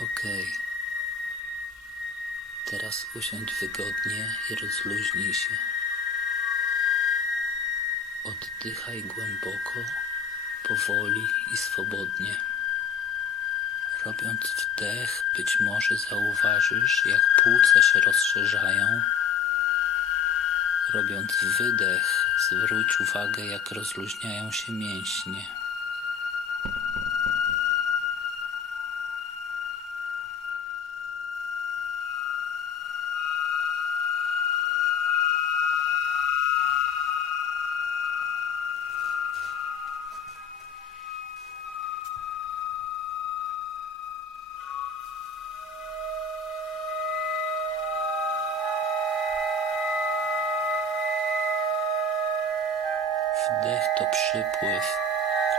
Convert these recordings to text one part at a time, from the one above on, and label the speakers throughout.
Speaker 1: Okej. Teraz usiądź wygodnie i rozluźnij się. Oddychaj głęboko, powoli i swobodnie. Robiąc wdech, być może zauważysz, jak płuca się rozszerzają. Robiąc wydech, zwróć uwagę, jak rozluźniają się mięśnie. Wdech to przypływ,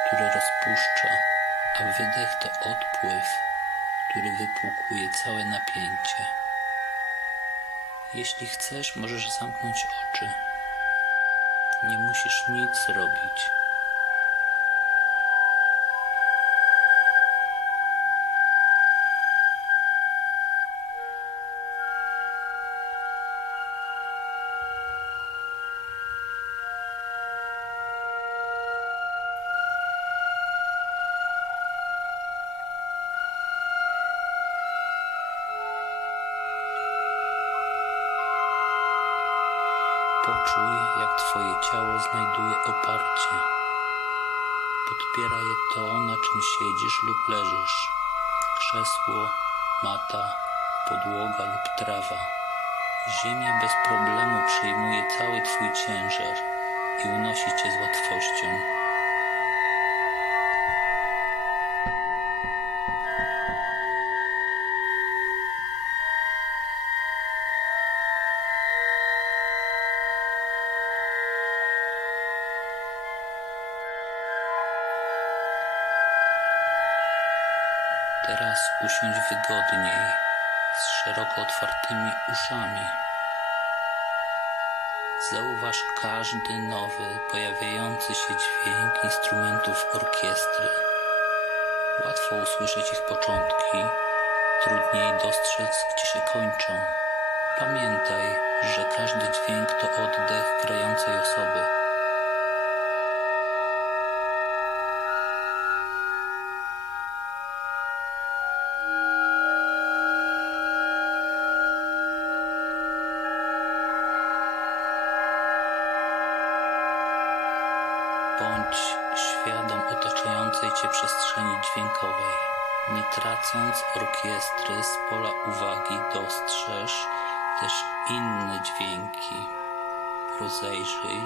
Speaker 1: który rozpuszcza, a wydech to odpływ, który wypłukuje całe napięcie. Jeśli chcesz, możesz zamknąć oczy. Nie musisz nic robić. Poczuj, jak Twoje ciało znajduje oparcie. Podpiera je to, na czym siedzisz lub leżysz. Krzesło, mata, podłoga lub trawa. Ziemia bez problemu przyjmuje cały Twój ciężar i unosi Cię z łatwością. Teraz usiądź wygodniej, z szeroko otwartymi uszami. Zauważ każdy nowy, pojawiający się dźwięk instrumentów orkiestry. Łatwo usłyszeć ich początki, trudniej dostrzec, gdzie się kończą. Pamiętaj, że każdy dźwięk to oddech grającej osoby. Przestrzeni dźwiękowej. Nie tracąc orkiestry z pola uwagi, dostrzeż też inne dźwięki. Rozejrzyj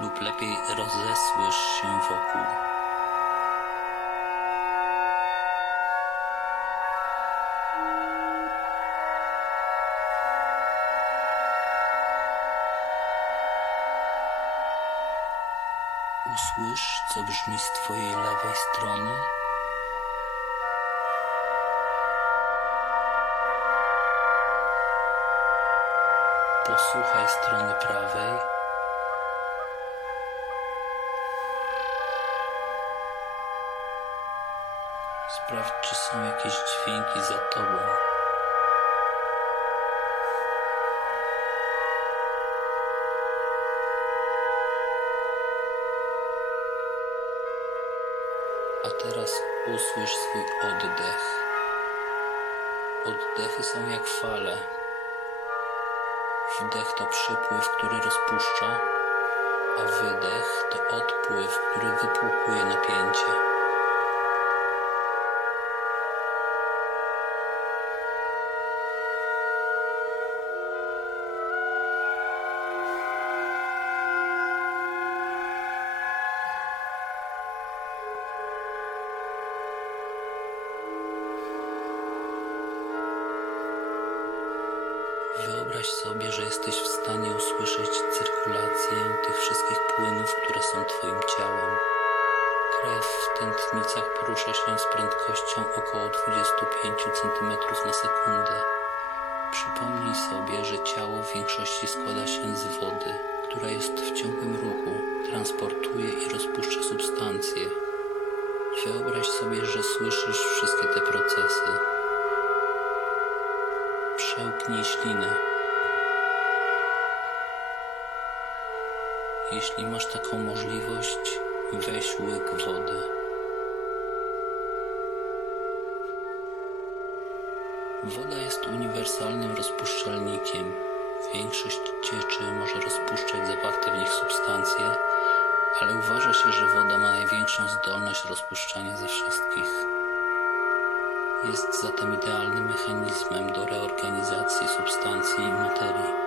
Speaker 1: lub lepiej rozesłysz się wokół. Usłysz, co brzmi z twojej lewej strony. Posłuchaj strony prawej. Sprawdź, czy są jakieś dźwięki za tobą. A teraz usłysz swój oddech. Oddechy są jak fale. Wdech to przypływ, który rozpuszcza, a wydech to odpływ, który wypłukuje napięcie. Jesteś w stanie usłyszeć cyrkulację tych wszystkich płynów, które są Twoim ciałem. Krew w tętnicach porusza się z prędkością około 25 cm na sekundę. Przypomnij sobie, że ciało w większości składa się z wody, która jest w ciągłym ruchu, transportuje i rozpuszcza substancje. Wyobraź sobie, że słyszysz wszystkie te procesy. przełknij ślinę. Jeśli masz taką możliwość, weź łyk wody. Woda jest uniwersalnym rozpuszczalnikiem. Większość cieczy może rozpuszczać zawarte w nich substancje, ale uważa się, że woda ma największą zdolność rozpuszczania ze wszystkich. Jest zatem idealnym mechanizmem do reorganizacji substancji i materii.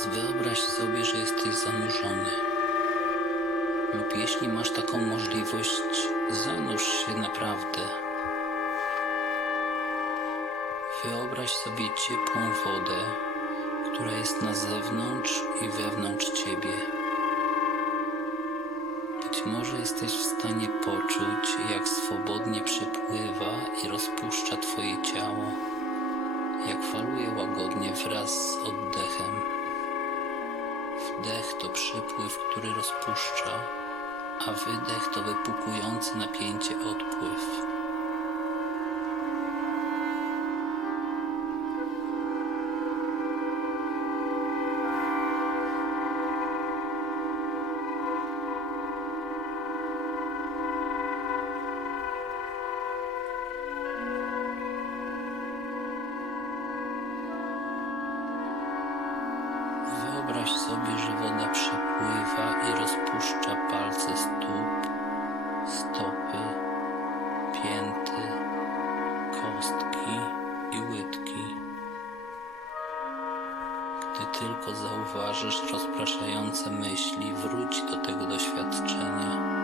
Speaker 1: Teraz wyobraź sobie, że jesteś zanurzony. Lub jeśli masz taką możliwość, zanurz się naprawdę. Wyobraź sobie ciepłą wodę, która jest na zewnątrz i wewnątrz ciebie. Być może jesteś w stanie poczuć, jak swobodnie przepływa i rozpuszcza Twoje ciało, jak faluje łagodnie wraz z oddechem. Wdech to przypływ, który rozpuszcza, a wydech to wypukujący napięcie odpływ. Zauważysz rozpraszające myśli, wróć do tego doświadczenia.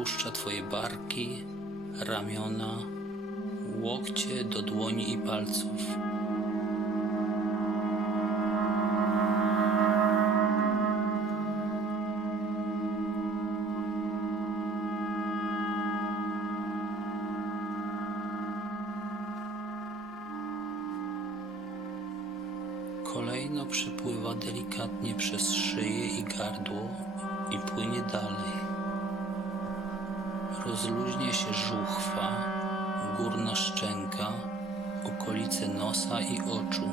Speaker 1: Rozpuszcza Twoje barki, ramiona, łokcie do dłoni i palców. Kolejno przepływa delikatnie przez szyję i gardło i płynie dalej. Rozluźnia się żuchwa, górna szczęka, okolice nosa i oczu.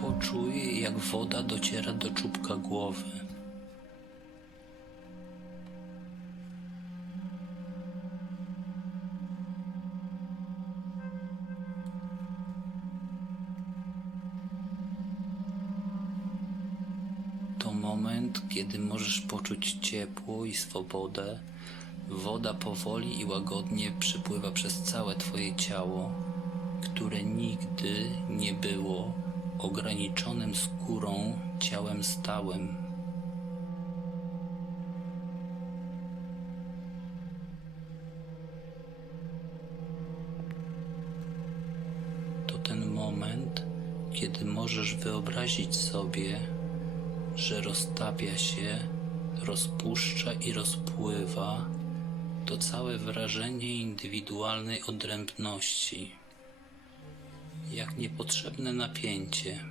Speaker 1: Poczuj, jak woda dociera do czubka głowy. To moment, kiedy możesz poczuć ciepło i swobodę. Woda powoli i łagodnie przypływa przez całe Twoje ciało, które nigdy nie było ograniczonym skórą ciałem stałym. To ten moment, kiedy możesz wyobrazić sobie, że roztapia się, rozpuszcza i rozpływa to całe wrażenie indywidualnej odrębności, jak niepotrzebne napięcie.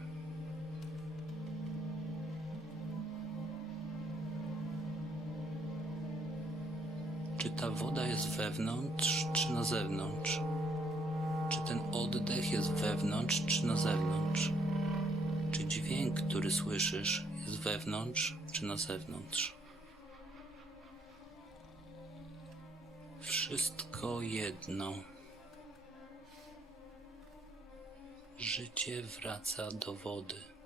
Speaker 1: Czy ta woda jest wewnątrz, czy na zewnątrz? Czy ten oddech jest wewnątrz, czy na zewnątrz? Czy dźwięk, który słyszysz, jest wewnątrz, czy na zewnątrz? Wszystko jedno. Życie wraca do wody.